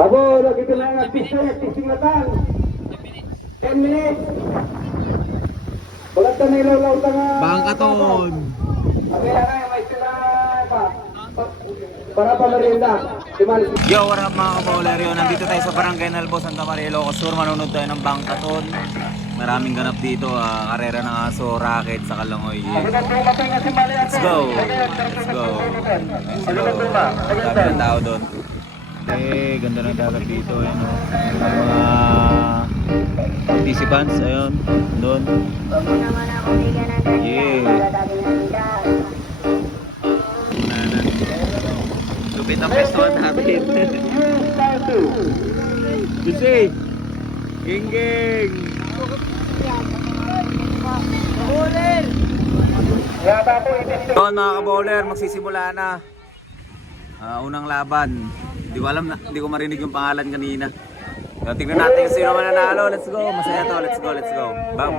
Abo, lagi ko lang tising na tan. 10 minutes. Wala na ilaw-law ta nga. Bangkaton. Okay na nga, may sila pa. Para pa merienda. Yo, what up mga kabowler? Yo, nandito tayo sa Barangay Nalbo, Santa Maria, Ilocos Sur. Manunod tayo ng Bangkaton. Maraming ganap dito, karera ng aso, racket, sa kalangoy. Let's go! Let's go! Let's go! Dami ng tao doon. Eh, ganda ng dagat dito. Ayun, mga participants, ayun, doon. Yeah! Lupit ang pestuan natin. Gusi! Ging-ging! Doon mga kabowler, magsisimula na. Unang laban. Hindi ko alam, hindi ko marinig yung pangalan kanina. Tingnan natin kung sino mananalo. Let's go, masaya to. Let's go, let's go. Bam.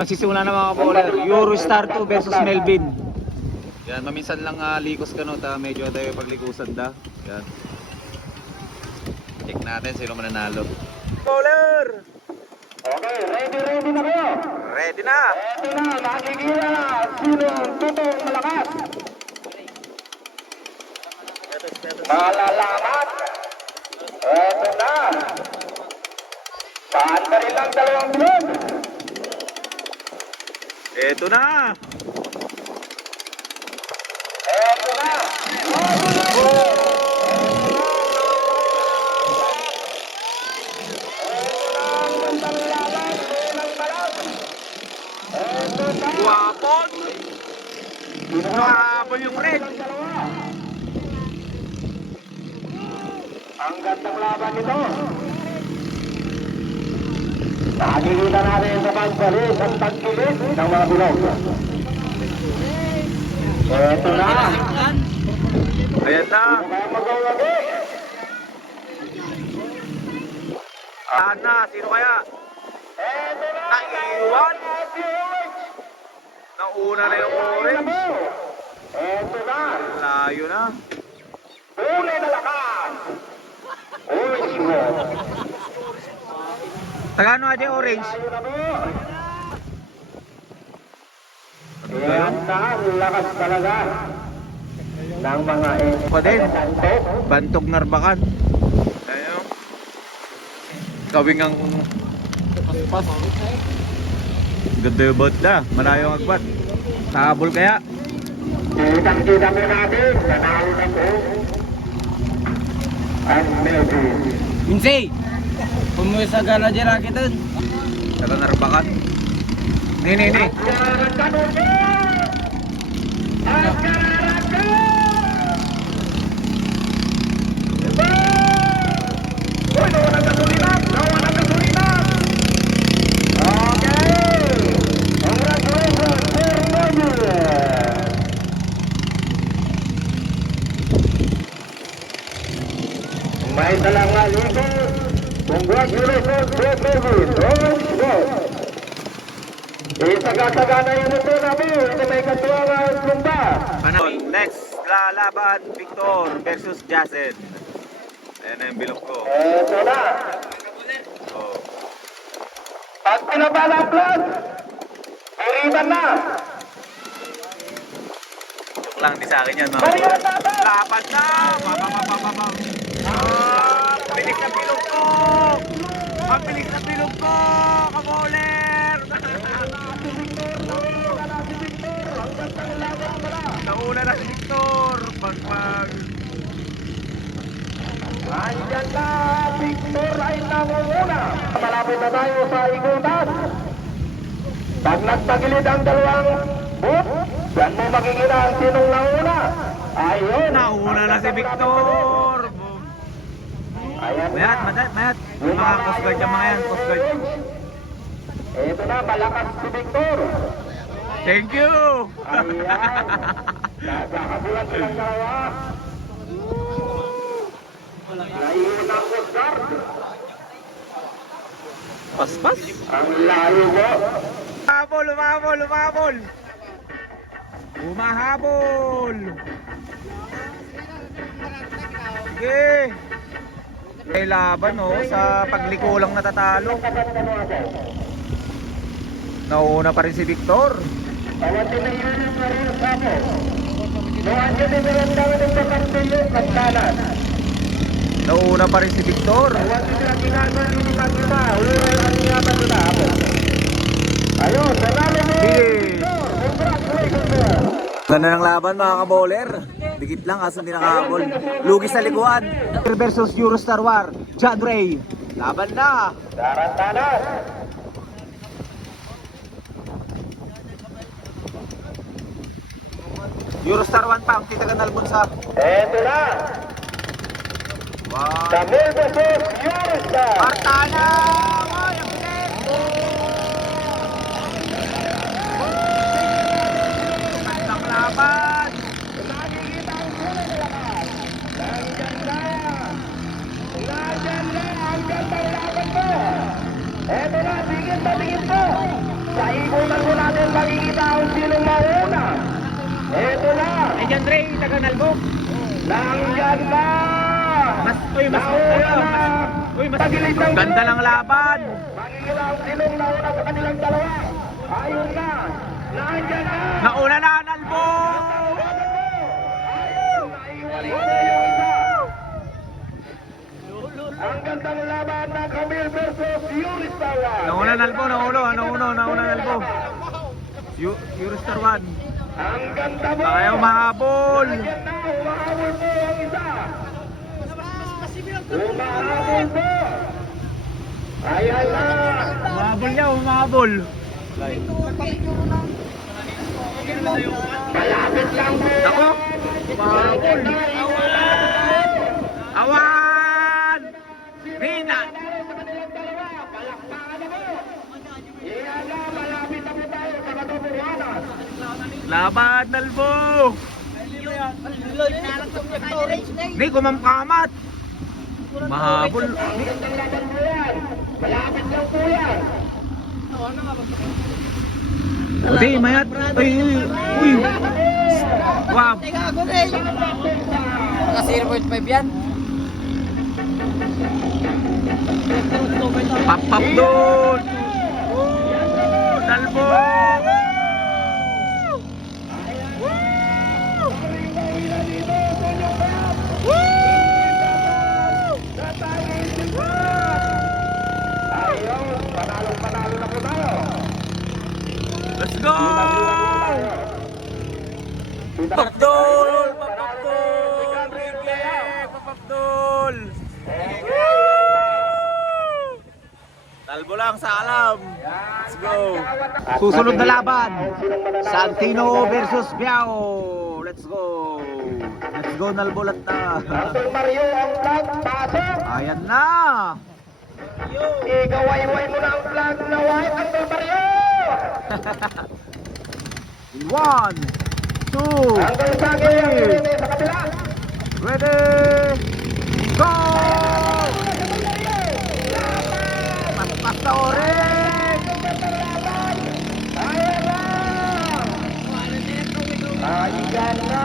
Magsisimula na mga kabowler. Eurostar 2 versus Melvin. Yan, maminsan lang likos ka no, medyo tayo paglikusan da. Yan. Check natin sino mananalo. Bowler! Okay, ready na kayo? Ready na! Ready na, makikita na sino tutong malakas. Malalaman. Eto na. Saan ka rin lang dalawang bilog? Eto na! Eto na. Wapon! Wapon yung red! Ang gandang laban nito. Nakikita natin sa pagbalis ang tagkilit ng mga bilog. Eto na. Ayan na! Kaya magawagi. Ana, sino kaya? Eto na. Naiwan! Nauna na yung orange. Eto na. Layo na. Uli na lakas. Orange mo. Tagano aja orange? Tayo na mo. Ano ba yun? Ang lakas talaga ng mga Pa din. bantok. Bantog narbakan. Ayun. Kawing ang pas. Ganda yung boat na. Malayo ang agbat. Sabol kaya? Kitang-kita mo natin. Nanalo na po. Ang Melvin. Minsi, pumuwi sa gala di rakitan. Saka narbakan. Ni. May talangan ito. Congratulations, Melvin. Orange Gold. Isagasagana yung ito namin. Ito may katuwang lumba. Next lalaban, Victor versus Jason. Ayan na yung bilog ko. Ito na. Oh. Pag pinabala plus, iritan na. Joke lang, di sa akin yan. Maria Tata. Laban na! Ang bilis na bilog ko! Ang bilis na bilog ko! Kamoler! Nauna na si Victor! Pagpag! Andyan na, Victor ay nangunguna. Malapit na tayo sa igutan. Pag nagtagilid ang dalawang boot, yan mo makikita ang sinong nauna. Ayun. Nauna na si Victor! Ayan na. Mayat! Yung mga Coast Guard yung mga yan, Coast Guard. Ito na, malakas si Victor. Thank you! Ayan. Nagkakabulan silang dalawa. Naiuna ang Coast Guard. Paspas? Ang layo mo. Humahabol, humahabol, humahabol. Humahabol. Sige. May laban oh, sa pagliko lang natatalo. Nauna pa rin si Victor. Awatin na yun yung marino sa mo. Noon yun din ang dami ng kapatilo at kanan. Nauna pa rin si Victor. Awatin na ginagawa yung mag-iba. Ulo ang ingatan nila ako. Ayun, sarali mo. Victor, congratulations mo. Ganda ng laban mga kaboler. Dikit lang kaso hindi nakahabol. Lugi sa likuan. Versus Eurostar War. John Ray. Laban na. Tarantanan. Eurostar 1 pa ang titagan Albonsa. Eto na. Wow. Camille versus Eurostar. Martana! Ay, ang bilis! Gandang laban! Nakikita ang kulay na lakas. Nandyan na. Nandyan na. Ang gandang laban mo. Eto na. Tingin po. Sa ikutan ko natin makikita ang sinong mauna. Eto na. Ay, John Ray, taga Nalbog. Nandyan na. Uy, Nauna na. Tagilid ng ganda ng laban! makikita ang sinong nauna sa kanilang dalawa. Ayun na. Nandyan na. Nauna na Nalbog! Ang gandang laban ng Camille versus Eurostar. Nauna Nalbog, nauna Nalbog. Eurostar 1. Ang ganda mo. Ayaw mahabol! Yan na, umahabol po ang isa. Umahabol po. Ayan na. Humahabol niya, humahabol. Malapit lang po. Ako! Humahabol! Awan! Rina! Palakpakan na po. Iyan na, malapit na po tayo sa katubuhanan. Laban, Nalbo! Ni, kumamkamat! Mahabol! Gandang laban mo yan. Malapit lang po yan. Hindi, mayat! Uy! Uy! Wow! Naka 0.5 yan. Pap doon! Nalbo! Ayun, panalo na po tayo. Let's go! Papdol! Papdol! Rige! Papdol! Talbo lang sa alam. Let's go! Susunod na laban. Santino versus Biao. Let's go! Let's go, Nalbolat na. Uncle Mario ang flag, pasok. Ayan na! Igaway-way mo na ang flag na white, Uncle Mario. In 1, 2, Uncle Sagi ang pinili sa kabila. ready, go! Paspas na orange! Ayan na. Ayan na.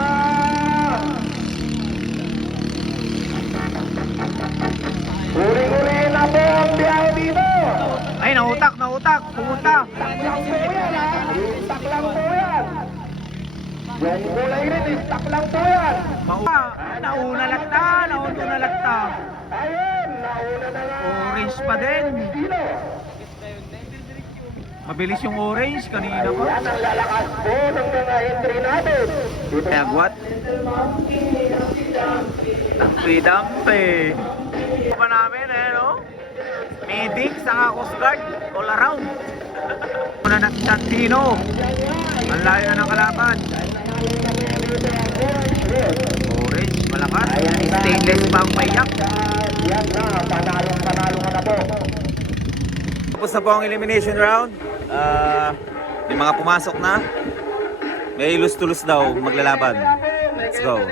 Uri-uri na po ang biyahe dito. Ay, nautak, pumunta. Stock lang po yan, ha? Stock lang po yan. Yung kulay rin, stock lang po yan. Nauna lagta. Ayun, nauna na nga. Orange pa din. Dino. Mabilis yung orange kanina pa. Yan ang lalakas po ng mga entry natin. Dito. Agwat. Dampi. Pa namin no? Medic sa Coast Guard all around. Una na si Santino. Ang layo na ng kalaban. Orange, malakas. Stainless pa ang payak. Yan na, panalo ka na po. Tapos na po ang elimination round. May mga pumasok na. May lus-tulus daw maglalaban. Let's go.